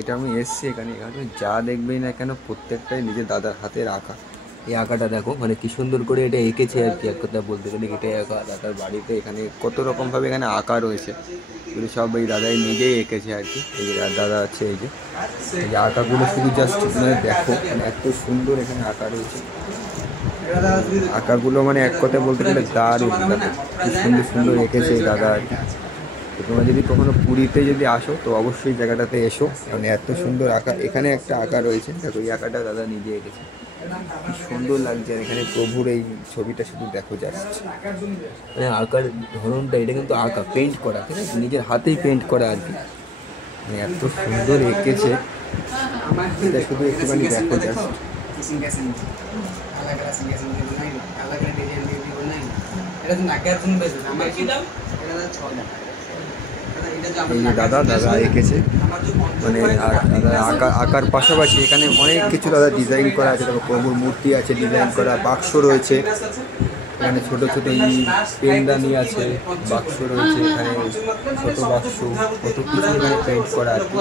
এটা আমি এসছি এখানে এখানে তুমি যা দেখবেই না কেন প্রত্যেকটাই নিজের দাদার হাতের আঁকা। এই আঁকাটা দেখো মানে কি সুন্দর করে এটা এঁকেছে আর কি, এক কথা বলতে গেলে এটাই আঁকা দাদার বাড়িতে। এখানে কত রকমভাবে এখানে আঁকা রয়েছে, এগুলো সব এই দাদাই নিজেই এঁকেছে আর কি। এই যে দাদা আছে, এই যে আঁকাগুলো শুধু জাস্ট মানে দেখো, মানে এত সুন্দর এখানে আঁকা রয়েছে। আঁকাগুলো মানে এক কথায় বলতে গেলে দারুণ, দেখো কি সুন্দর সুন্দর এঁকেছে এই দাদা আর কি। তো তোমরা যদি কখনো পুরীতে যদি আসো তো অবশ্যই জায়গাটাতে এসো, মানে এত সুন্দর আঁকা। এখানে একটা আঁকা রয়েছে দেখো, এই আঁকাটা দাদা নিজে এঁকেছে, কি সুন্দর লাগছে। আর এখানে প্রভুর এই ছবিটা শুধু দেখো জাস্ট, মানে আঁকার ধরনটা, এটা কিন্তু আঁকা পেন্ট করা, ঠিক আছে, নিজের হাতেই পেন্ট করা আর কি। মানে এত সুন্দর এঁকেছে, এটা শুধু একটুখানি দেখো জাস্ট। এই যে দাদা দাদা এঁকেছে, মানে দাদা আঁকার পাশাপাশি এখানে অনেক কিছু দাদা ডিজাইন করা আছে। দেখো প্রভুর মূর্তি আছে ডিজাইন করা, বাক্স রয়েছে এখানে, ছোট ছোট পেনদানি আছে, বাক্স রয়েছে এখানে, ছোট বাক্স, কত কিছু এখানে পেন্ট করা আর কি।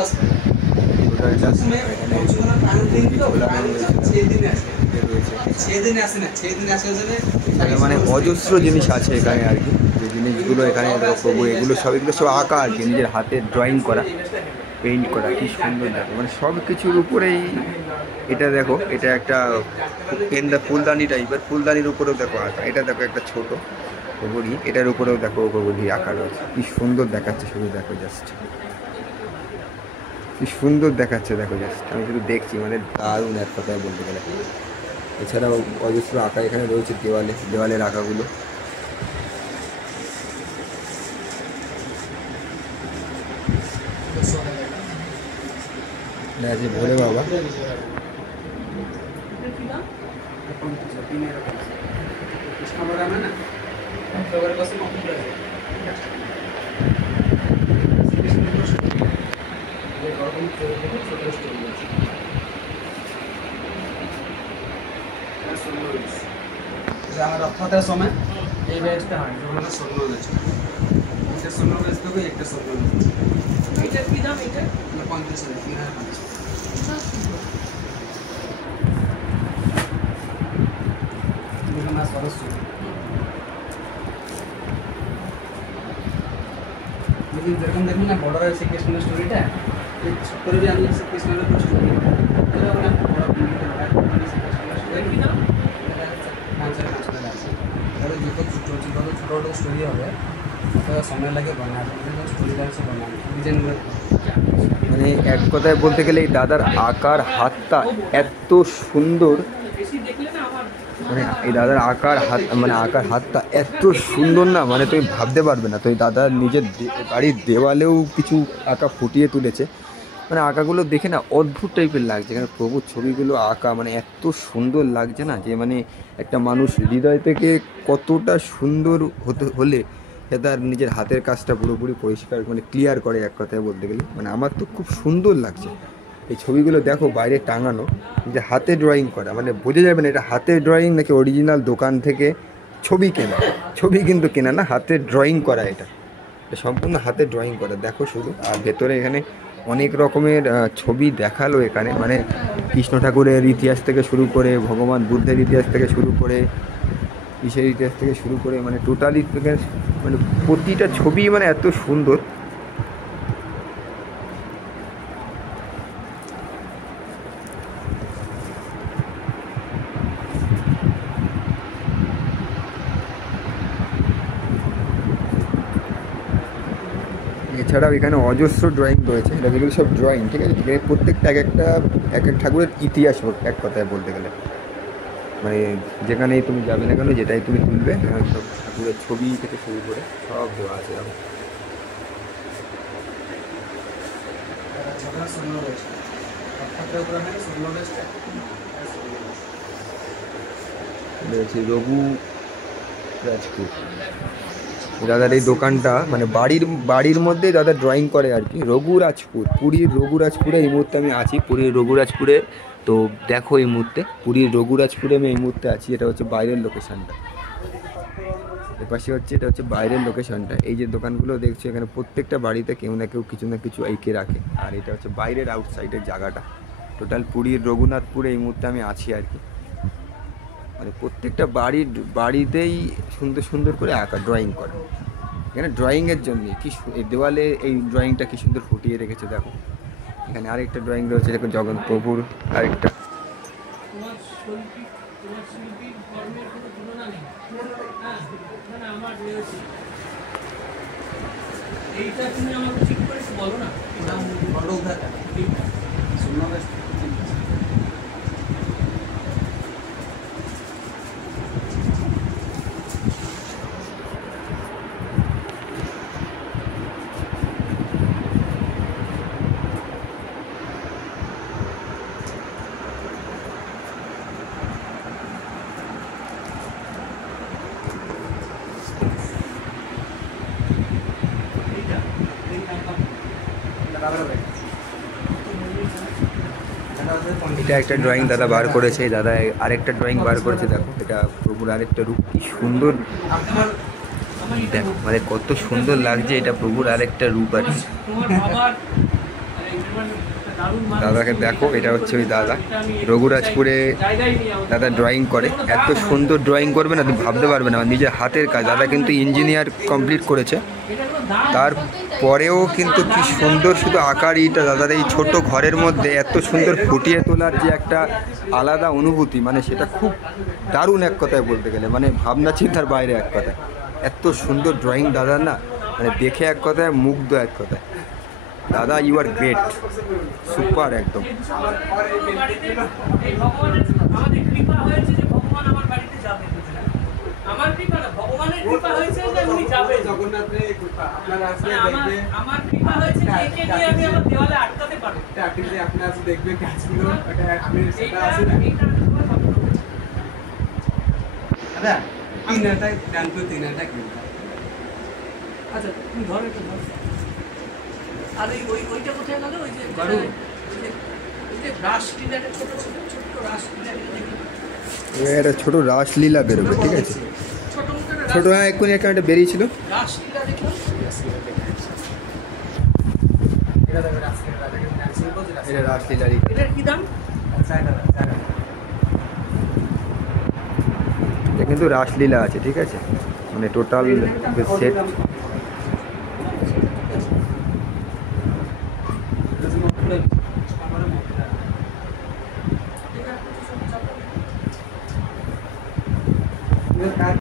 মানে অজস্র জিনিস আছে এখানে আর কি, যে জিনিসগুলো এখানে প্রভু, এগুলো সব আঁকা আর কি, নিজের হাতে ড্রয়িং করা, পেইন্ট করা, কি সুন্দর দেখো। মানে সব কিছুর উপরেই এটা দেখো, এটা একটা ফুলদানি টাইপের, ফুলদানির উপরেও দেখো আঁকা। এটা দেখো একটা ছোট প্রভুরি, এটার উপরেও দেখো প্রভুরি আঁকা রয়েছে, কি সুন্দর দেখাচ্ছে শুধু দেখো জাস্ট, কি সুন্দর দেখাচ্ছে দেখো জাস্ট। আমি শুধু দেখছি, মানে দারুণ এক কথায় বলতে গেলে। এছাড়াও অজস্র আঁকা এখানে রয়েছে দেওয়ালের আঁকাগুলো। আছে ভোলে বাবা, আমার রথযাত্রার সময় এই ব্যাচটা হয়, যখন আমরা স্বর্ণ বেচ, একটা স্বর্ণ বেচতে হবে, একটা স্বর্ণ বেচ। এটার কি দাম? এটা 35,000, 3,500। মা সরস্বতী যেরকম দেখুন না, বড় শ্রীকৃষ্ণের স্টোরিটা করে দিয়ে আমি শ্রীকৃষ্ণের উপর স্টোরি ছোটো ছোটো স্টোরি হবে, সময় লাগে বানাতে, স্টোরি সে বানাবে ডিজাইনগুলো। মানে এক কথায় বলতে গেলে এই দাদার আঁকার হাতটা এত সুন্দর, মানে এই দাদার আঁকার হাত, মানে আঁকার হাতটা এত সুন্দর না, মানে তুমি ভাবতে পারবে না। তো এই দাদার নিজের বাড়ির দেওয়ালেও কিছু আঁকা ফুটিয়ে তুলেছে, মানে আঁকাগুলো দেখে না অদ্ভুত টাইপের লাগছে। এখানে প্রভুর ছবিগুলো আঁকা মানে এত সুন্দর লাগছে না, যে মানে একটা মানুষ হৃদয় থেকে কতটা সুন্দর হলে সে তার নিজের হাতের কাজটা পুরোপুরি পরিষ্কার, মানে ক্লিয়ার করে এক কথায় বলতে গেলে। মানে আমার তো খুব সুন্দর লাগছে এই ছবিগুলো দেখো, বাইরে টাঙানো, যে হাতে ড্রয়িং করা, মানে বোঝা যাবে না এটা হাতের ড্রয়িং নাকি অরিজিনাল দোকান থেকে ছবি কেনা। ছবি কিন্তু কেনা না, হাতে ড্রয়িং করা, এটা সম্পূর্ণ হাতে ড্রয়িং করা দেখো শুধু। আর ভেতরে এখানে অনেক রকমের ছবি দেখালো এখানে, মানে কৃষ্ণ ঠাকুরের ইতিহাস থেকে শুরু করে, ভগবান বুদ্ধের ইতিহাস থেকে শুরু করে, ঈশ্বরের ইতিহাস থেকে শুরু করে, মানে টোটালি মানে প্রতিটা ছবি মানে এত সুন্দর। এছাড়াও এখানে অজস্র ড্রয়িং রয়েছে, এগুলো সব ড্রয়িং, ঠিক আছে। প্রত্যেকটা এক এক ঠাকুরের ইতিহাস এক কথায় বলতে গেলে, মানে যেখানেই তুমি যাবে না কেন, যেটাই তুমি তুলবে সব ঠাকুরের ছবি থেকে শুরু করে সব দেওয়া আছে। রয়েছে রঘু রাজপুর, দাদার এই দোকানটা মানে বাড়ির মধ্যে দাদা ড্রয়িং করে আর কি। রঘুরাজপুর, পুরীর রঘুরাজপুরে এই মুহূর্তে আমি আছি, পুরীর রঘুরাজপুরে। তো দেখো এই মুহূর্তে পুরীর রঘুরাজপুরে আমি এই মুহূর্তে আছি, এটা হচ্ছে বাইরের লোকেশানটা। এপাশে হচ্ছে, এটা হচ্ছে বাইরের লোকেশনটা। এই যে দোকানগুলো দেখছো এখানে প্রত্যেকটা বাড়িতে কেউ না কেউ কিছু না কিছু এঁকে রাখে। আর এটা হচ্ছে বাইরের আউটসাইডের জায়গাটা। টোটাল পুরীর রঘুনাথপুরে এই মুহূর্তে আমি আছি আর কি। মানে প্রত্যেকটা বাড়িতেই সুন্দর সুন্দর করে আঁকা ড্রয়িং করে। এখানে ড্রয়িংয়ের জন্যে কি এই দেওয়ালে এই ড্রয়িংটা কি সুন্দর ফুটিয়ে রেখেছে দেখো। এখানে আরেকটা ড্রয়িং রয়েছে, দেখো জগন্নাথ প্রভুর আরেকটা। তোমার শিল্পীর কর্মের কোনো তুলনা নেই। হ্যাঁ, মানে আমার রয়েছে এইটা, তুমি আমাকে ঠিক করে একটু বলো না। বড় উধার এইটা শূন্য গাছ। এইটা এই নাম্বার এটা একটা ড্রয়িং দাদা বার করেছে। এই দাদা আরেকটা ড্রয়িং বার করেছে, দেখো এটা প্রভুর আরেকটা রূপ। কি সুন্দর আপনার দেখো, মানে কত সুন্দর লাগছে। এটা প্রভুর আরেকটা রূপ আর কি। তোমার বাবার দারুণ মানুষ। দাদাকে দেখো, এটা হচ্ছে ওই দাদা রঘুরাজপুরে জায়গায় নিয়ে আমাদের দাদা ড্রয়িং করে। এত সুন্দর ড্রয়িং করবে না, তুমি ভাবতে পারবে না। আমার নিজের হাতের কাজ। দাদা কিন্তু ইঞ্জিনিয়ার কমপ্লিট করেছে, এটা কোনো দাম তারপরেও কিন্তু কি সুন্দর শুধু আঁকার ইটা দাদার এই ছোট ঘরের মধ্যে এত সুন্দর ফুটিয়ে তোলার যে একটা আলাদা অনুভূতি, মানে সেটা খুব দারুণ এক কথায় বলতে গেলে, মানে ভাবনা চিন্তার বাইরে এক কথায়। এত সুন্দর ড্রয়িং দাদার না, মানে দেখে এক কথায় মুগ্ধ এক কথায়। দাদা ইউ আর গ্রেট, সুপার একদম। বাড়িতে এই ভগবানের আমাদের কৃপা হয়েছে যে ভগবান আমার বাড়িতে যাবে। আমার কৃপা না, ভগবানের কৃপা হয়েছে যে উনি যাবে। জগন্নাথের কৃপা আপনারা আসলে মানে দেখবে। আমার কৃপা হয়েছে যে একে দিয়ে আমি আমার দেওয়ালে আটকাতে পারবো। এটা আপনি যে আপনারা আসলে দেখবে গাছগুলো, এটা আপনি সেটা এইটা আছে না। এইটা তোমার ভাবতে হবে। দাদা তিনটা ডান তো তিনটা কিনতে। আচ্ছা তুমি ধরো একটু ধরো। আর ওইটা কোথায় গেল? ওই যে বারু। ওই যে রাসলীলাটা ছোট ছোট ছোট রাসলীলা একটা ছোট রাসলীলা বেরোবে, ঠিক আছে? ছোট মতো একটা ছোট, হ্যাঁ এক্ষুনি একটা বেরিয়েছিল। রাসলীলা দেখলাম। এটা দেখবে রাস্তায় রাজা কিন্তু ডান্সিং করছে এটা রাসলীলারই। এটার কি দাম? এটা কিন্তু রাসলীলা আছে, ঠিক আছে? মানে টোটাল সেট